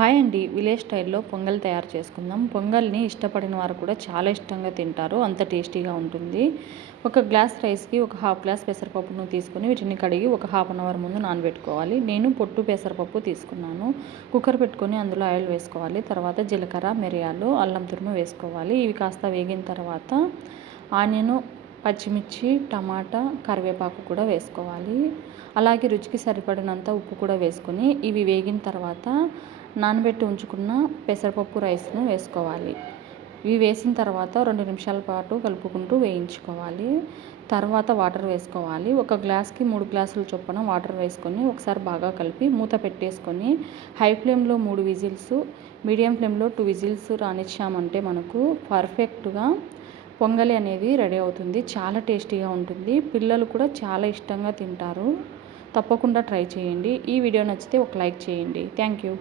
Hi అండి. Village స్టైల్లో పొంగల్ తయారు చేసుకుందాం. పొంగల్ని ఇష్టపడిన వారు కూడా చాలా ఇష్టంగా తింటారు. అంత టేస్టీగా ఉంటుంది. ఒక గ్లాస్ రైస్కి ఒక హాఫ్ గ్లాస్ పెసరపప్పును తీసుకొని వీటిని కడిగి ఒక హాఫ్ అన్ అవర్ ముందు నానబెట్టుకోవాలి. నేను పొట్టు పెసరపప్పు తీసుకున్నాను. కుక్కర్ పెట్టుకొని అందులో ఆయిల్ వేసుకోవాలి. తర్వాత జీలకర్ర మిరియాలు అల్లం తురుము వేసుకోవాలి. ఇవి కాస్త వేగిన తర్వాత ఆనియన్ పచ్చిమిర్చి టమాటా కరివేపాకు కూడా వేసుకోవాలి. అలాగే రుచికి సరిపడినంత ఉప్పు కూడా వేసుకొని ఇవి వేగిన తర్వాత నానబెట్టి ఉంచుకున్న పెసరపప్పు రైస్ను వేసుకోవాలి. ఇవి వేసిన తర్వాత రెండు నిమిషాల పాటు కలుపుకుంటూ వేయించుకోవాలి. తర్వాత వాటర్ వేసుకోవాలి. ఒక గ్లాస్కి మూడు గ్లాసులు చొప్పున వాటర్ వేసుకొని ఒకసారి బాగా కలిపి మూత పెట్టేసుకొని హై ఫ్లేమ్లో మూడు విజిల్స్ మీడియం ఫ్లేమ్లో టూ విజిల్స్ రానిచ్చామంటే మనకు పర్ఫెక్ట్గా పొంగలి అనేది రెడీ అవుతుంది. చాలా టేస్టీగా ఉంటుంది. పిల్లలు కూడా చాలా ఇష్టంగా తింటారు. తప్పకుండా ట్రై చేయండి. ఈ వీడియో నచ్చితే ఒక లైక్ చేయండి. Thank you.